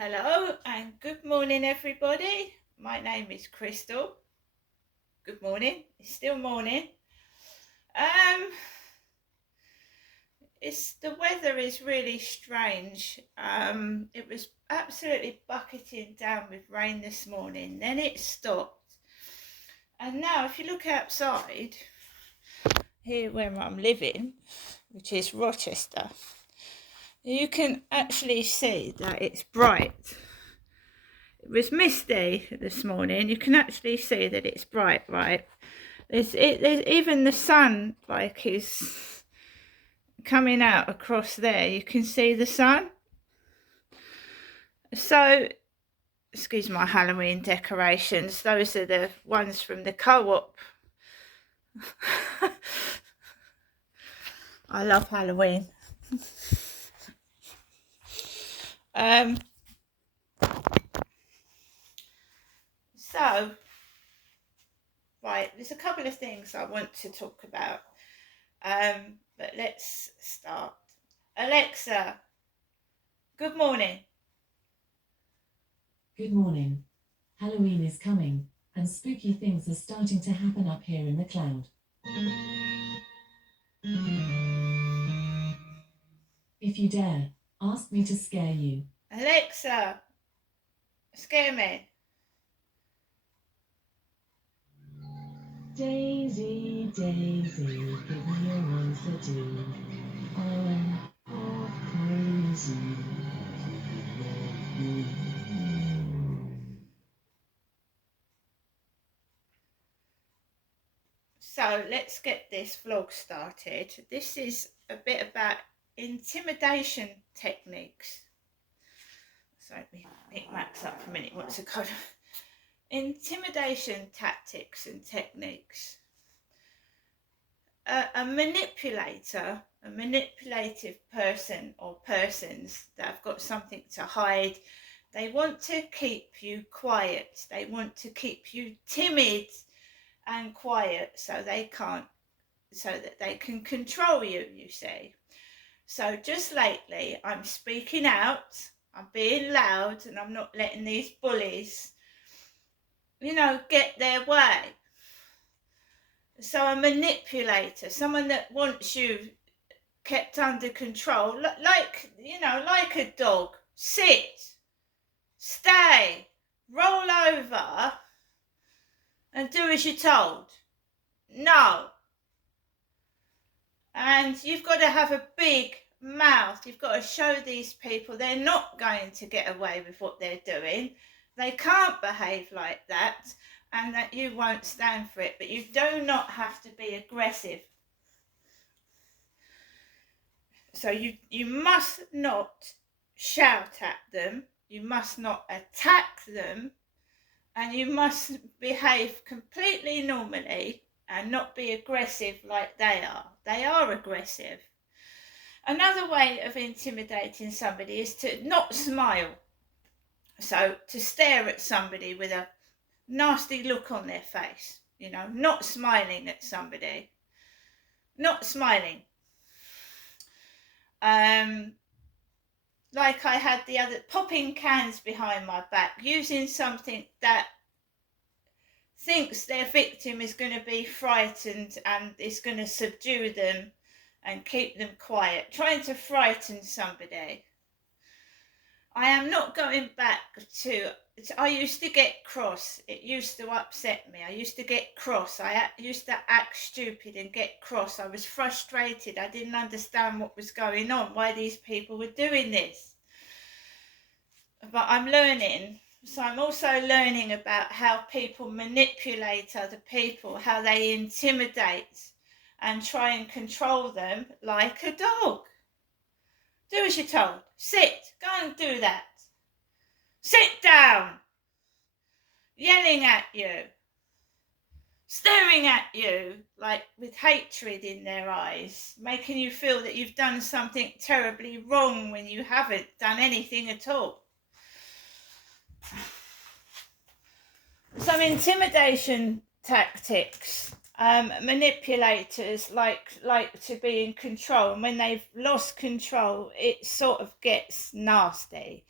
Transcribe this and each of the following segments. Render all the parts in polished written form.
Hello and good morning, everybody. My name is Crystal. Good morning. It's still morning. Um, the weather is really strange. It was absolutely bucketing down with rain this morning. Then it stopped, and now if you look outside here where I'm living, which is Rochester, you can actually see that it's bright. It was misty this morning. You can actually see that it's bright, right? There's even the sun is coming out across there. You can see the sun. So, excuse my Halloween decorations. Those are the ones from the co-op. I love Halloween. So, right, there's a couple of things I want to talk about. But let's start. Alexa, good morning. Good morning. Halloween is coming, and spooky things are starting to happen up here in the cloud. If you dare, ask me to scare you. Alexa, scare me. Daisy, Daisy, give me a answer to. I'm half crazy. So let's get this vlog started. This is a bit about intimidation techniques. So let me pick Max up for a minute. What's it called? Intimidation tactics and techniques. A manipulator, a manipulative person or persons that have got something to hide, they want to keep you quiet. They want to keep you timid and quiet so that they can control you, you see. So just lately I'm speaking out, I'm being loud, and I'm not letting these bullies, get their way. So a manipulator, someone that wants you kept under control, like a dog. Sit, stay, roll over and do as you're told. No. And you've got to have a big mouth. You've got to show these people they're not going to get away with what they're doing. They can't behave like that, and that you won't stand for it. But you do not have to be aggressive. So you must not shout at them. You must not attack them. And you must behave completely normally and not be aggressive like they are. They are aggressive. Another way of intimidating somebody is to not smile. So to stare at somebody with a nasty look on their face, not smiling at somebody. Not smiling. Like I had the other, popping cans behind my back, using something that thinks their victim is going to be frightened and is going to subdue them and keep them quiet, trying to frighten somebody. I am not going back to, I used to get cross. It used to upset me. I used to get cross. I used to act stupid and get cross. I was frustrated. I didn't understand what was going on, why these people were doing this. But I'm learning. So I'm also learning about how people manipulate other people, how they intimidate and try and control them like a dog. Do as you're told. Sit. Go and do that. Sit down. Yelling at you. Staring at you like with hatred in their eyes, making you feel that you've done something terribly wrong when you haven't done anything at all. Some intimidation tactics. Manipulators like to be in control, and when they've lost control, it sort of gets nasty.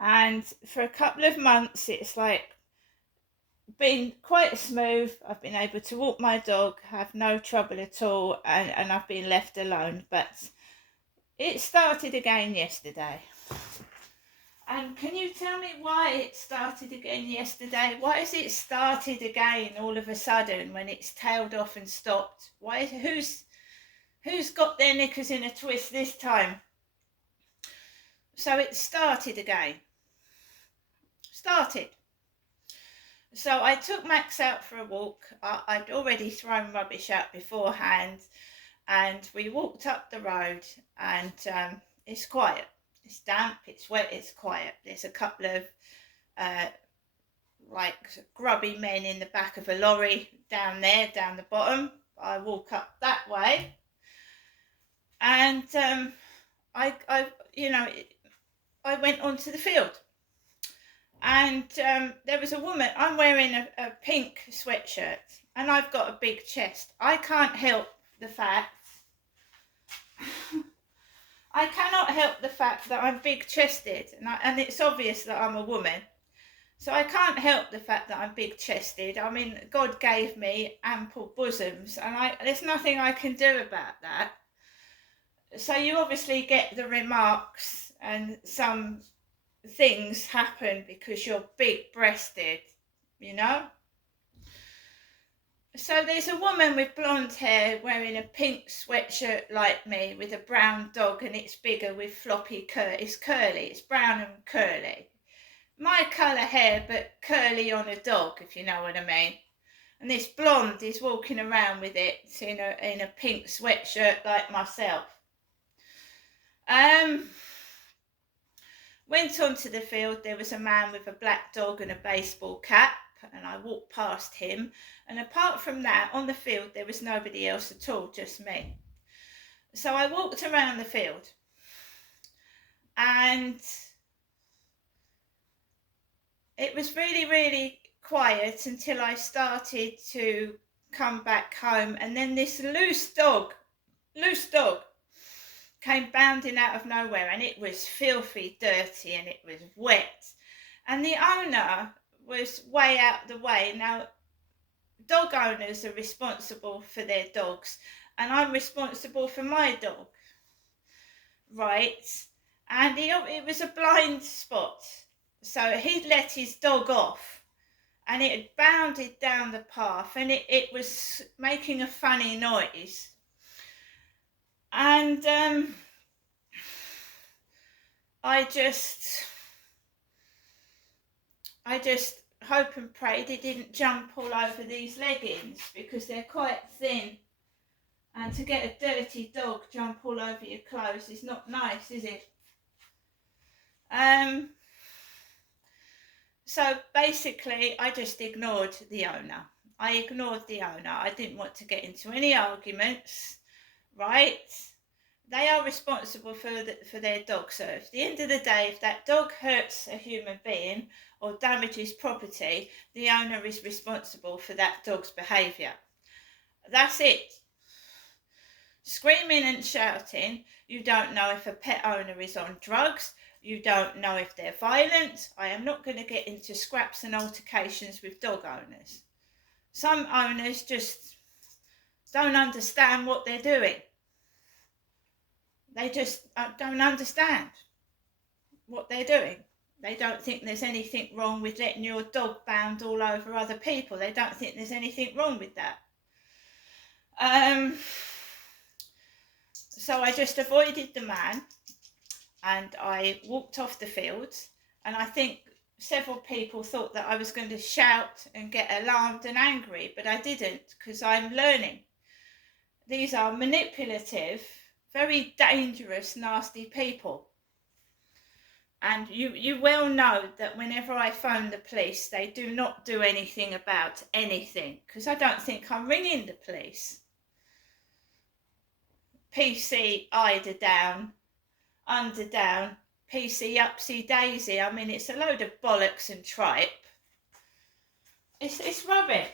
And for a couple of months, it's like been quite smooth. I've been able to walk my dog, have no trouble at all, and I've been left alone. But it started again yesterday. And can you tell me why it started again yesterday? Why has it started again all of a sudden when it's tailed off and stopped? Why? Who's got their knickers in a twist this time? So it started again. Started. So I took Max out for a walk. I'd already thrown rubbish out beforehand, and we walked up the road, and it's quiet. It's damp, it's wet, it's quiet. There's a couple of like grubby men in the back of a lorry down there, down the bottom. I walk up that way, and I went onto the field. And there was a woman. I'm wearing a pink sweatshirt, and I've got a big chest. I can't help the fact. I cannot help the fact that I'm big-chested, and it's obvious that I'm a woman. So I can't help the fact that I'm big-chested. I mean, God gave me ample bosoms, and there's nothing I can do about that. So you obviously get the remarks, and some things happen because you're big-breasted, you know? So there's a woman with blonde hair wearing a pink sweatshirt like me with a brown dog, and it's bigger with floppy it's curly, it's brown and curly. My colour hair, but curly on a dog, if you know what I mean. And this blonde is walking around with it in a pink sweatshirt like myself. Went onto the field. There was a man with a black dog and a baseball cap, and I walked past him. And apart from that, on the field, there was nobody else at all, just me. So I walked around the field, and it was really, really quiet until I started to come back home. And then this loose dog, came bounding out of nowhere, and it was filthy, dirty, and it was wet. And the owner was way out the way. Now, dog owners are responsible for their dogs, and I'm responsible for my dog, right? And it was a blind spot. So he'd let his dog off, and it had bounded down the path, and it was making a funny noise. And I just hope and prayed it didn't jump all over these leggings, because they're quite thin, and to get a dirty dog jump all over your clothes is not nice, is it? So basically I just ignored the owner. I didn't want to get into any arguments, right? They are responsible for their dog. So at the end of the day, if that dog hurts a human being or damages property, the owner is responsible for that dog's behaviour. That's it. Screaming and shouting, you don't know if a pet owner is on drugs, you don't know if they're violent. I am not going to get into scraps and altercations with dog owners. Some owners just don't understand what they're doing. They just don't understand what they're doing. They don't think there's anything wrong with letting your dog bound all over other people. They don't think there's anything wrong with that. So I just avoided the man, and I walked off the field, and I think several people thought that I was going to shout and get alarmed and angry, but I didn't, because I'm learning. These are manipulative, very dangerous, nasty people. And you well know that whenever I phone the police, they do not do anything about anything, because I don't think I'm ringing the police. PC Ida down, under down, PC upsy daisy. I mean, it's a load of bollocks and tripe. It's rubbish.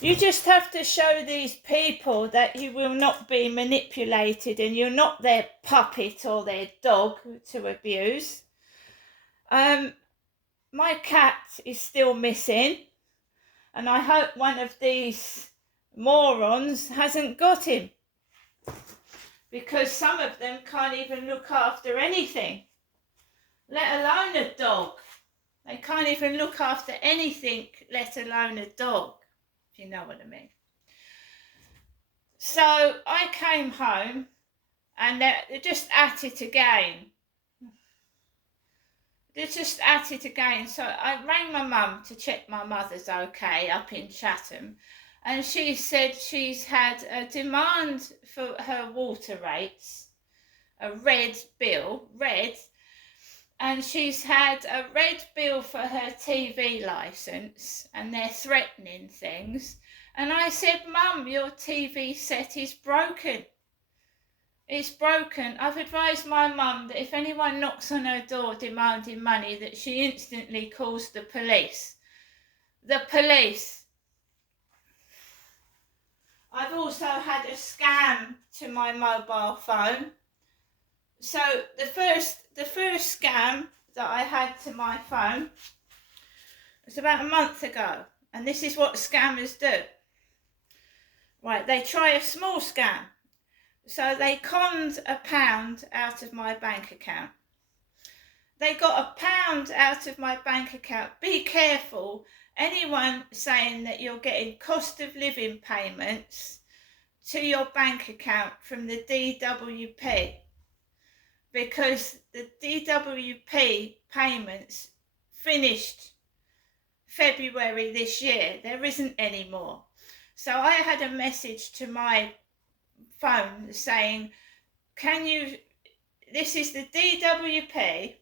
You just have to show these people that you will not be manipulated, and you're not their puppet or their dog to abuse. My cat is still missing, and I hope one of these morons hasn't got him, because some of them can't even look after anything, let alone a dog. They can't even look after anything, let alone a dog, if you know what I mean. So I came home and they're just at it again. They're just at it again. So I rang my mum to check my mother's okay up in Chatham. And she said she's had a demand for her water rates, a red bill, and she's had a red bill for her TV licence, and they're threatening things. And I said, Mum, your TV set is broken. It's broken. I've advised my mum that if anyone knocks on her door demanding money, that she instantly calls the police. The police. I've also had a scam to my mobile phone. So the first scam that I had to my phone was about a month ago, and this is what scammers do. Right, they try a small scam. So they conned £1 out of my bank account. They got £1 out of my bank account. Be careful, anyone saying that you're getting cost of living payments to your bank account from the DWP, because the DWP payments finished February this year. There isn't any more. So I had a message to my phone saying, this is the DWP,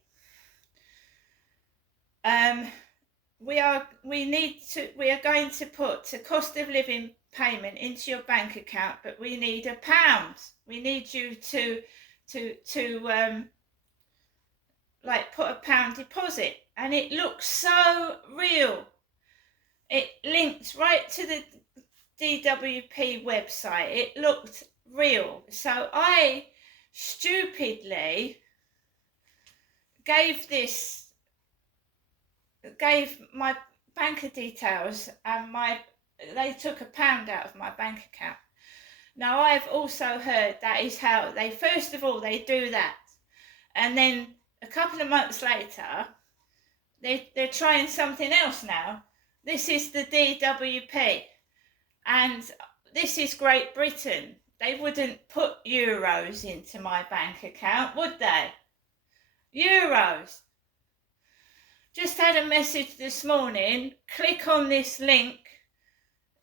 we are going to put a cost of living payment into your bank account, but we need £1. We need you to put £1 deposit. And it looks so real. It linked right to the DWP website. It looked real. So I stupidly gave my banker details, and they took £1 out of my bank account. Now I've also heard that is how they, first of all, they do that, and then a couple of months later they're trying something else now. This is the DWP, and this is Great Britain. They wouldn't put euros into my bank account, would they? Euros. Just had a message this morning. Click on this link.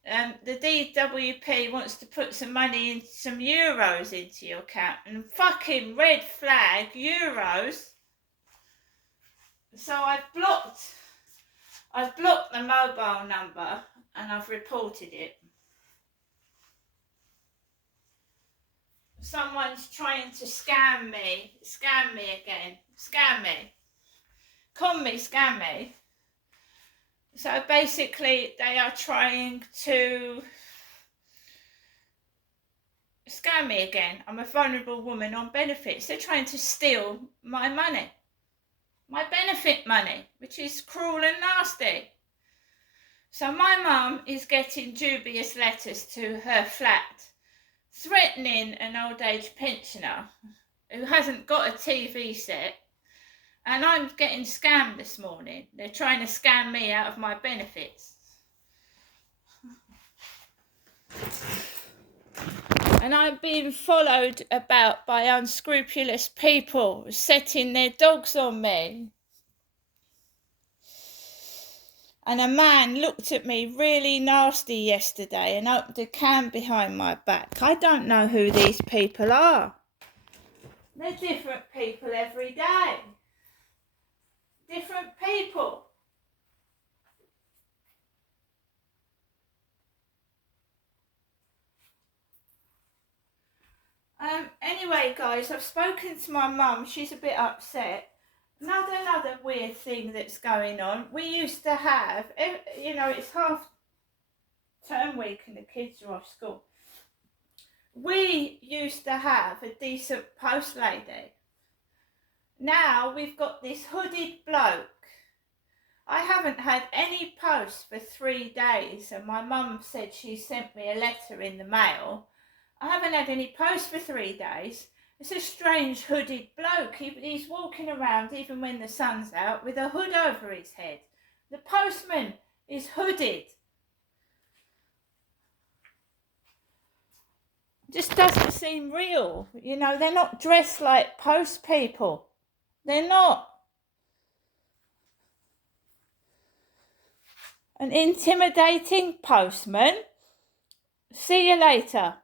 The DWP wants to put some money, some euros into your account, and fucking red flag euros. So I've blocked the mobile number and I've reported it. Someone's trying to scam me again. Scam me. Con me, scam me. So basically they are trying to scam me again. I'm a vulnerable woman on benefits. They're trying to steal my money. My benefit money, which is cruel and nasty. So my mum is getting dubious letters to her flat threatening an old age pensioner who hasn't got a TV set, and I'm getting scammed this morning. They're trying to scam me out of my benefits. And I'm being followed about by unscrupulous people setting their dogs on me. And a man looked at me really nasty yesterday and opened a can behind my back. I don't know who these people are. They're different people every day. Different people. Anyway, guys, I've spoken to my mum. She's a bit upset. Another weird thing that's going on. We used to have, it's half term week and the kids are off school. We used to have a decent post lady. Now we've got this hooded bloke. I haven't had any post for 3 days, and my mum said she sent me a letter in the mail. I haven't had any post for 3 days. It's a strange hooded bloke. He's walking around even when the sun's out with a hood over his head. The postman is hooded. Just doesn't seem real. You know, they're not dressed like post people. They're not. An intimidating postman. See you later.